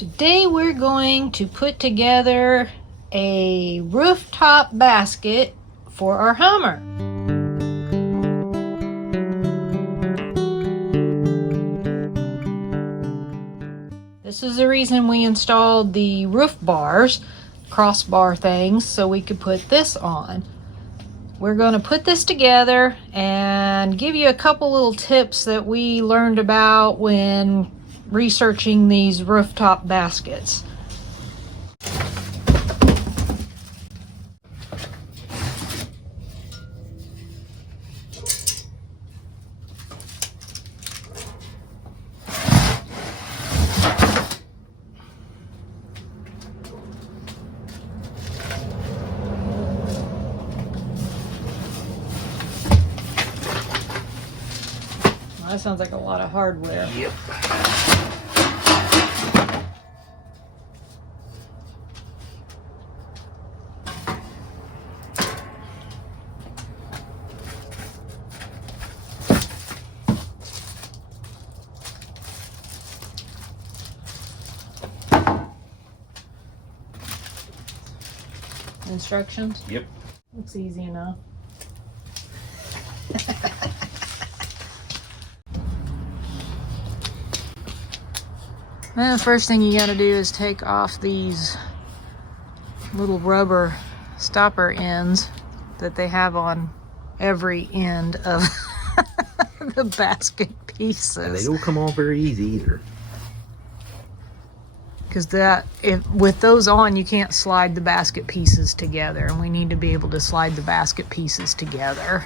Today we're going to put together a rooftop basket for our Hummer. This is the reason we installed the roof bars, crossbar things, so we could put this on. We're going to put this together and give you a couple little tips that we learned about when researching these rooftop baskets. That sounds like a lot of hardware. Yep. Instructions? Yep. Looks easy enough. Well, the first thing you got to do is take off these little rubber stopper ends that they have on every end of the basket pieces. And they don't come off very easy either. Because with those on, you can't slide the basket pieces together, and we need to be able to slide the basket pieces together.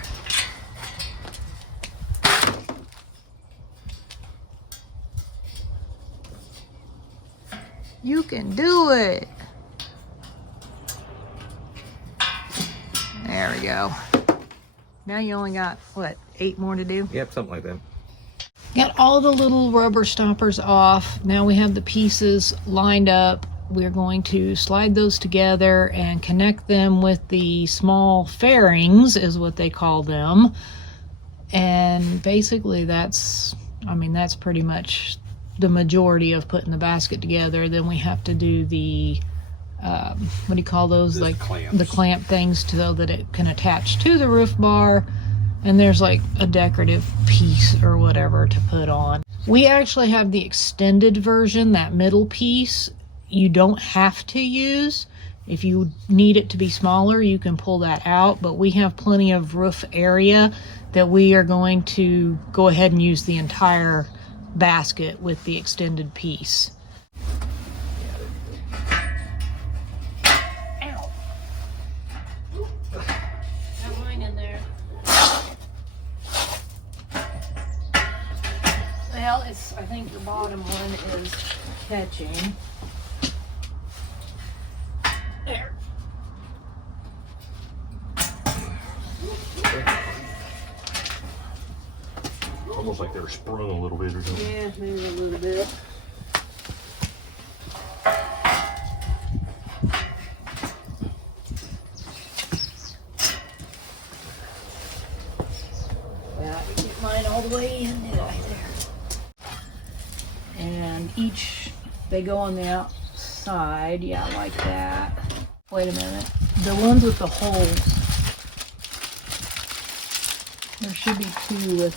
You can do it. There we go. Now you only got, what, 8 more to do? Yep, something like that. Got all the little rubber stoppers off. Now we have the pieces lined up. We're going to slide those together and connect them with the small fairings, is what they call them. And basically that's pretty much the majority of putting the basket together. Then we have to do the what do you call those? Like clamps. The clamp things so that it can attach to the roof bar. And there's like a decorative piece or whatever to put on. We actually have the extended version, that middle piece you don't have to use. If you need it to be smaller, you can pull that out, but we have plenty of roof area that we are going to go ahead and use the entire basket with the extended piece. Ow. Got mine in there. Well, I think the bottom one is catching. There. Almost like they were sprung a little bit or something. Yeah, maybe a little bit. Yeah, I can get mine all the way in there. And they go on the outside, yeah, like that. Wait a minute. The ones with the holes, there should be 2 with,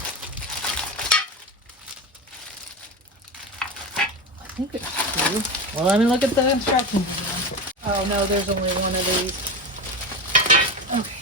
I think it's 2. Well, let me look at the instructions again. Oh no, there's only one of these. Okay.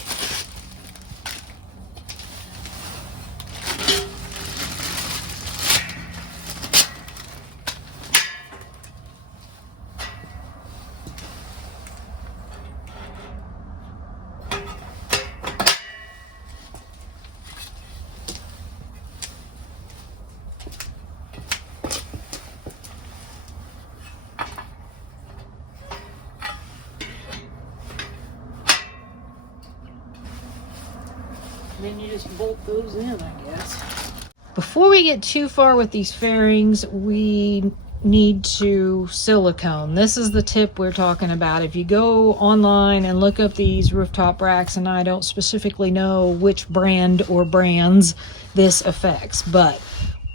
Then you just bolt those in, I guess. Before we get too far with these fairings, we need to silicone. This is the tip we're talking about. If you go online and look up these rooftop racks, and I don't specifically know which brand or brands this affects, but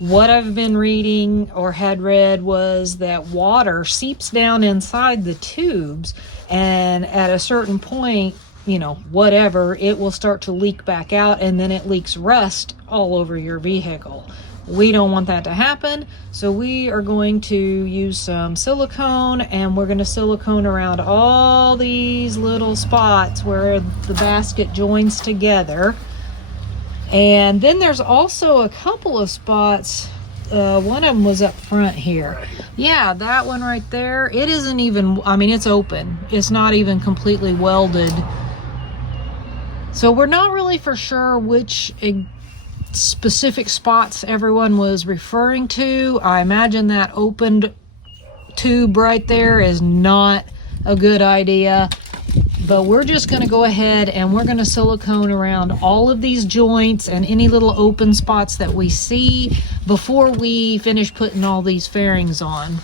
What I've been reading or had read was that water seeps down inside the tubes, and at a certain point, you know, whatever, it will start to leak back out, and then it leaks rust all over your vehicle. We don't want that to happen, so we are going to use some silicone, and we're going to silicone around all these little spots where the basket joins together. And then there's also a couple of spots. One of them was up front here. Yeah, that one right there. It isn't even, I mean, it's open. It's not even completely welded. So we're not really for sure which specific spots everyone was referring to. I imagine that opened tube right there is not a good idea. But we're just going to go ahead and we're going to silicone around all of these joints and any little open spots that we see before we finish putting all these fairings on.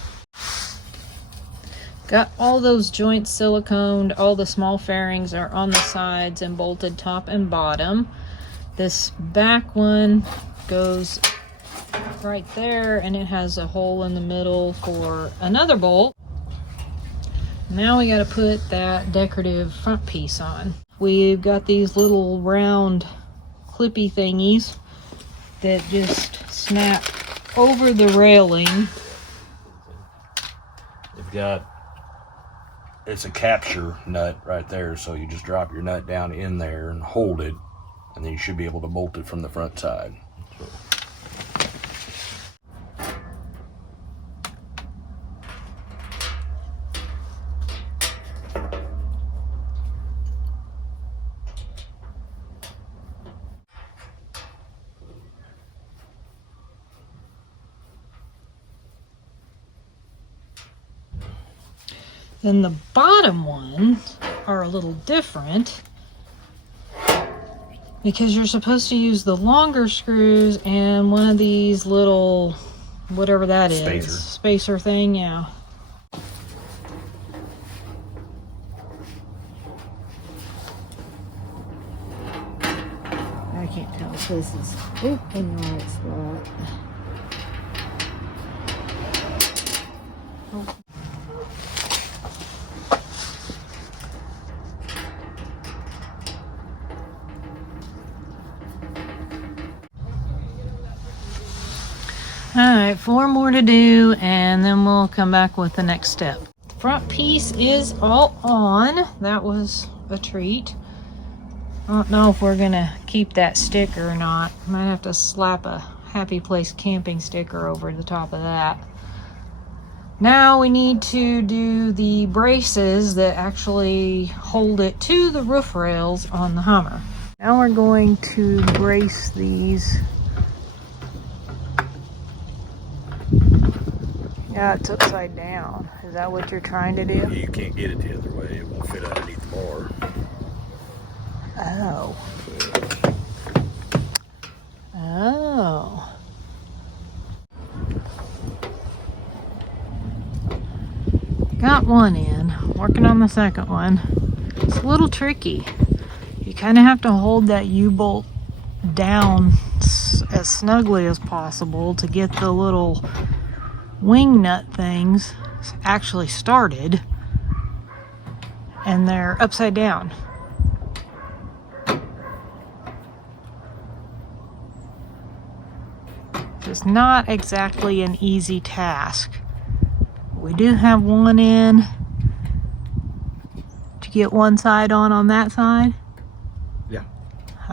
Got all those joints siliconed. All the small fairings are on the sides and bolted top and bottom. This back one goes right there, and it has a hole in the middle for another bolt. Now we got to put that decorative front piece on. We've got these little round clippy thingies that just snap over the railing. You've got, it's a capture nut right there, so you just drop your nut down in there and hold it, and then you should be able to bolt it from the front side. Then the bottom ones are a little different because you're supposed to use the longer screws and one of these little, whatever that is, spacer thing, yeah. I can't tell if this is in the right spot. Oh. Alright, 4 more to do, and then we'll come back with the next step. The front piece is all on. That was a treat. I don't know if we're gonna keep that sticker or not. Might have to slap a Happy Place Camping sticker over the top of that. Now we need to do the braces that actually hold it to the roof rails on the Hummer. Now we're going to brace these. Yeah, it's upside down. Is that what you're trying to do? You can't get it the other way. It won't fit underneath the bar. Oh. Oh. Got one in. Working on the second one. It's a little tricky. You kind of have to hold that U-bolt down as snugly as possible to get the little wing nut things actually started, and they're upside down. It's not exactly an easy task. We do have one in. Did you get one side on that side? Yeah.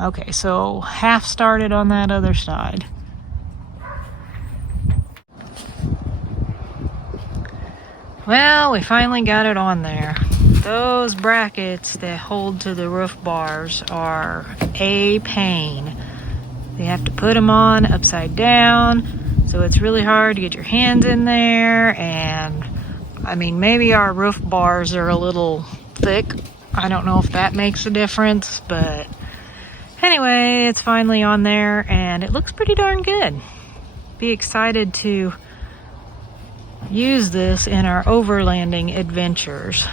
Okay, so half started on that other side. Well, we finally got it on there. Those brackets that hold to the roof bars are a pain. You have to put them on upside down, so it's really hard to get your hands in there. And I mean, maybe our roof bars are a little thick. I don't know if that makes a difference, but anyway, it's finally on there and it looks pretty darn good. Be excited to use this in our overlanding adventures.